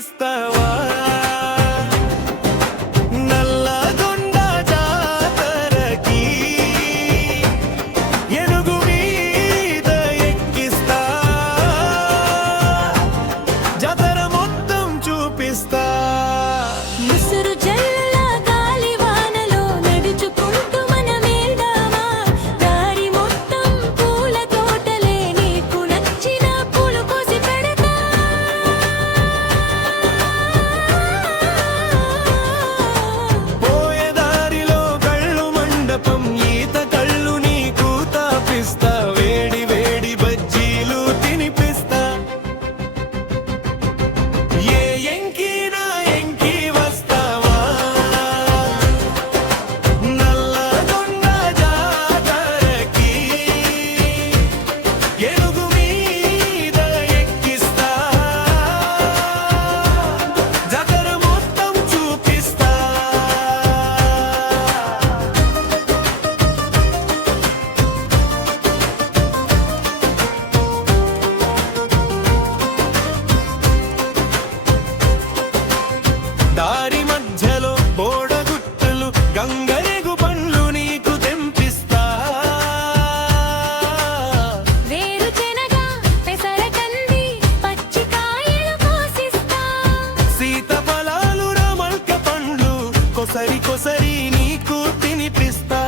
వస్తావా దారి మధ్యలో బోడగుట్టలు గంగరేగు పండ్లు నీకు తెంపిస్తా వేరుశెనగ పెసర కంది పచ్చికాయలు కోసిస్తా సీతఫలాలు రమల్క పండ్లు కొసరి కొసరి నీకు తినిపిస్తా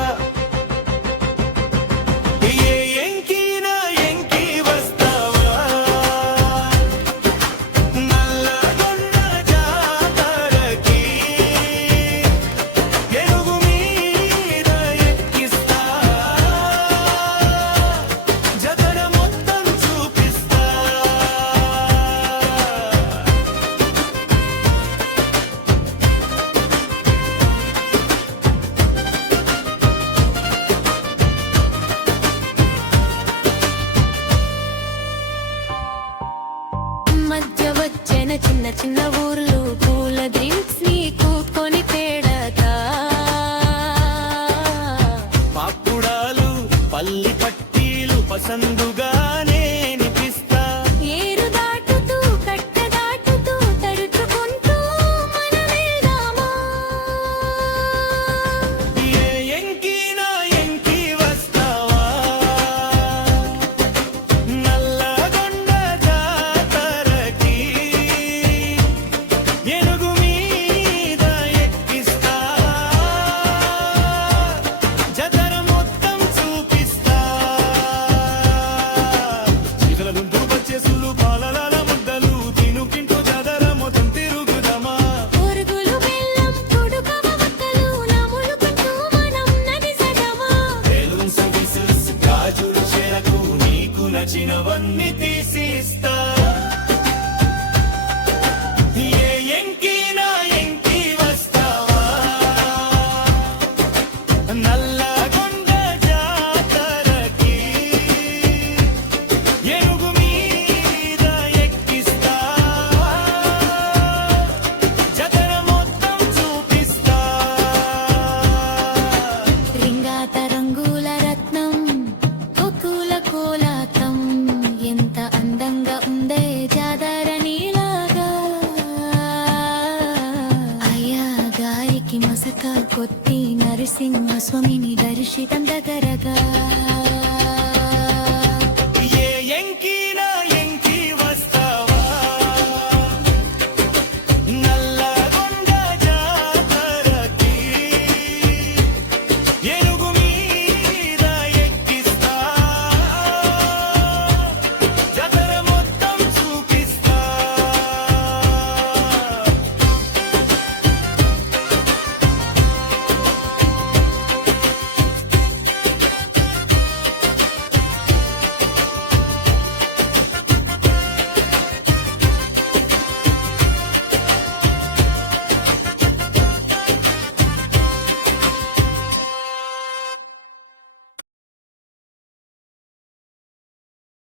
మధ్య వచ్చిన చిన్న చిన్న ఊర్లు పూల డ్రింక్స్ నీకు కొని పేడతా పాపుడాలు పల్లి పట్టీలు పసందుగానే నిపిస్తా ఏరు దాటుతూ కట్ట దాటుతూ తడుచుకుంటూ మనం వెళ్దామా ఎంకినా ఎంకి వస్తావా నల్లగొండ జాతరకి ఏనుగు మీద ఎక్కిస్తా జాతర మొత్తం చూపిస్తా చీకలలుంటూ వచ్చేసులు పాలలాల ముద్దలు తినుకింటూ జాతర మొత్తం తిరుగుదమా పురుగులు బెల్లం తుడుకవ వక్కలు నములుకుంటూ మనం నడిసెదమా బెలూన్స్ విసిల్స్ గాజులు చెరకు నీకు నచ్చినవన్నీ తీసిస్తా ఎంకినా ఎంకి వస్తావా నల్లగొండ జాతరకి ఏనుగు మీద ఎక్కిస్తా జాతర మొత్తం చూపిస్తా రింగాత రంగుల రత్నం ఒక్కుల కోలాతం ఎంత అందంగా ఉందే జాతర నీలాగా అయ్యా గారికి మసక కొత్తి నరసింహ స్వామిని దర్శితం దగ్గరగా